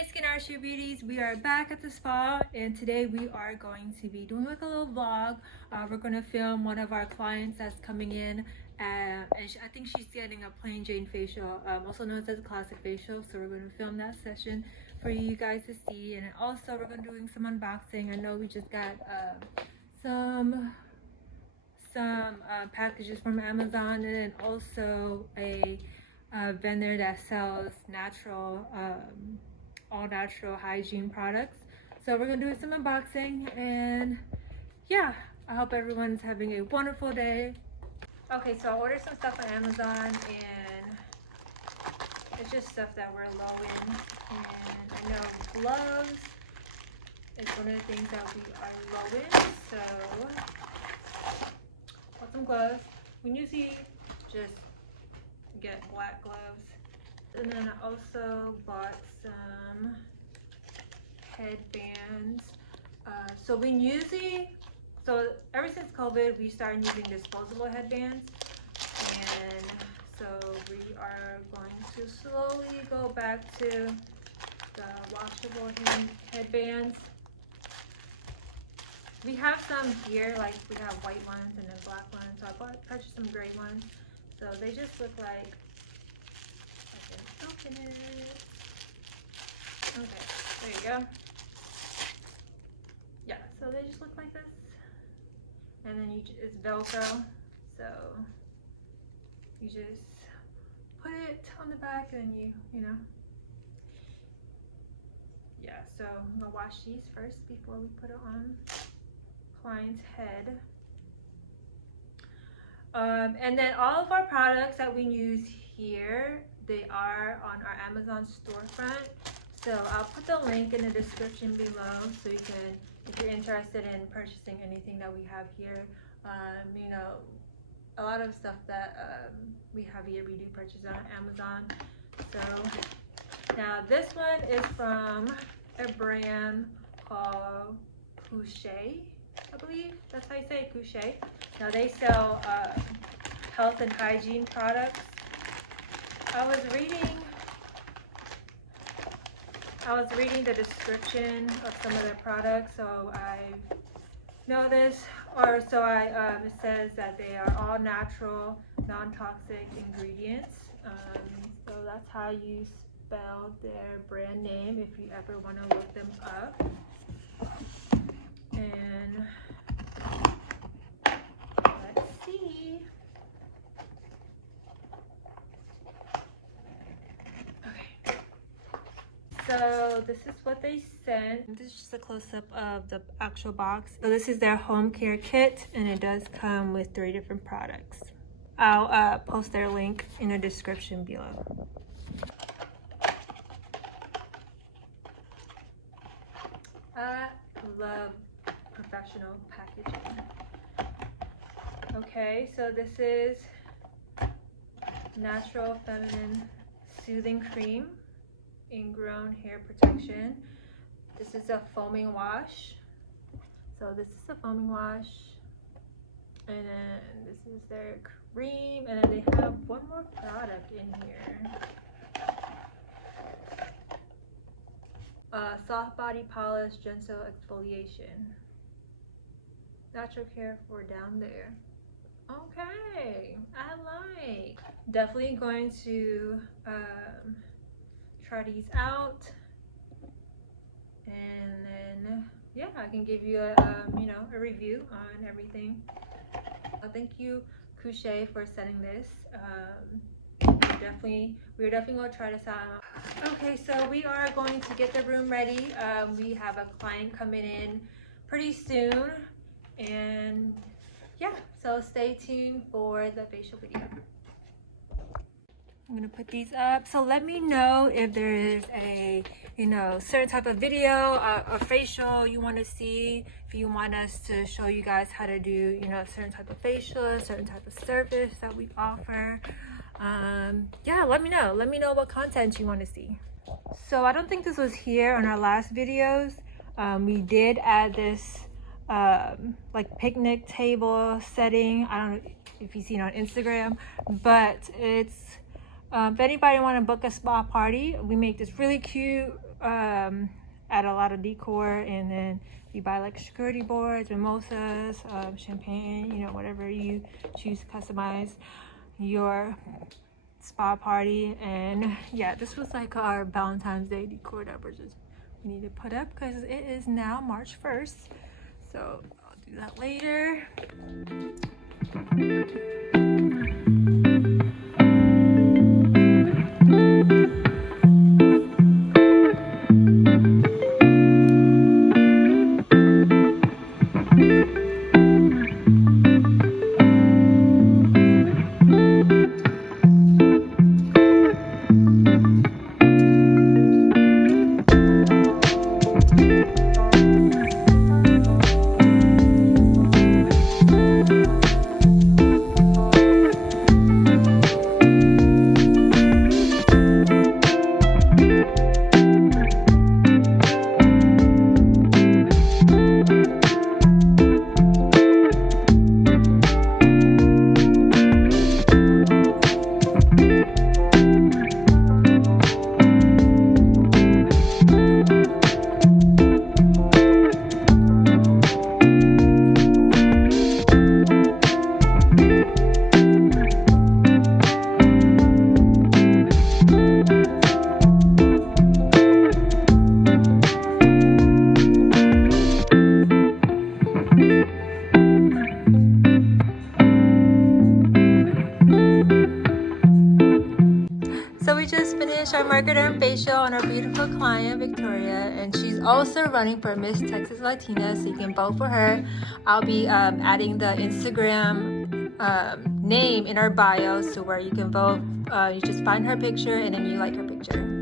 Hey Skin Artistry Beauties, we are back at the spa and today we are going to be doing like a little vlog. We're going to film one of our clients that's coming in and I think she's getting a plain Jane facial, also known as a classic facial. So we're going to film that session for you guys to see, and also we're going to be doing some unboxing. I know we just got some packages from Amazon, and then also a vendor that sells natural all natural hygiene products. So we're gonna do some unboxing, and yeah, I hope everyone's having a wonderful day. Okay, so I ordered some stuff on Amazon and it's just stuff that we're low in, and I know gloves is one of the things that we are low in, so got some gloves. We usually just get black gloves. And then I also bought some headbands. So ever since COVID, we started using disposable headbands, and so we are going to slowly go back to the washable headbands. We have some here, like we have white ones and then black ones. So I purchased some gray ones. So they just look like, open it. Okay, there you go. Yeah, so they just look like this, and then it's Velcro, so you just put it on the back, and you know. Yeah, so I'm gonna wash these first before we put it on client's head. And then all of our products that we use here, they are on our Amazon storefront. So I'll put the link in the description below, so you can, if you're interested in purchasing anything that we have here. You know, a lot of stuff that we have here, we do purchase on Amazon. So now this one is from a brand called Kushae, I believe that's how you say it, Kushae. Now they sell health and hygiene products. I was reading the description of some of their products, so I noticed, or so it says that they are all natural, non-toxic ingredients. So that's how you spell their brand name if you ever want to look them up. And let's see. Okay. So this is what they sent. This is just a close-up of the actual box. So this is their home care kit, and it does come with 3 different products. I'll post their link in the description below. I love professional packaging. Okay, so this is Natural Feminine Soothing Cream, Ingrown Hair Protection. This is a foaming wash. So this is a foaming wash, and then this is their cream, and then they have one more product in here. Soft body polish, gentle exfoliation. Natural care for down there. Okay, I like. Definitely going to try these out, and then yeah, I can give you a you know, a review on everything. Thank you, Kushae, for sending this. We're definitely going to try this out. Okay, so we are going to get the room ready. We have a client coming in pretty soon, and yeah, so stay tuned for the facial video. I'm gonna put these up. So let me know if there is a, you know, certain type of video, a facial you want to see. If you want us to show you guys how to do, you know, a certain type of facial, a certain type of service that we offer. Yeah, let me know. Let me know what content you want to see. So I don't think this was here on our last videos. We did add this like picnic table setting. I don't know if you've seen it on Instagram, but it's if anybody want to book a spa party, we make this really cute add a lot of decor, and then you buy like security boards, mimosas, champagne, you know, whatever you choose to customize your spa party. And yeah, this was like our Valentine's Day decor that we need to put up because it is now March 1st. So I'll do that later. So we just finished our Microderm facial on our beautiful client, Victoria, and she's also running for Miss Texas Latina, so you can vote for her. I'll be adding the Instagram name in our bio, so where you can vote. You just find her picture and then you like her picture.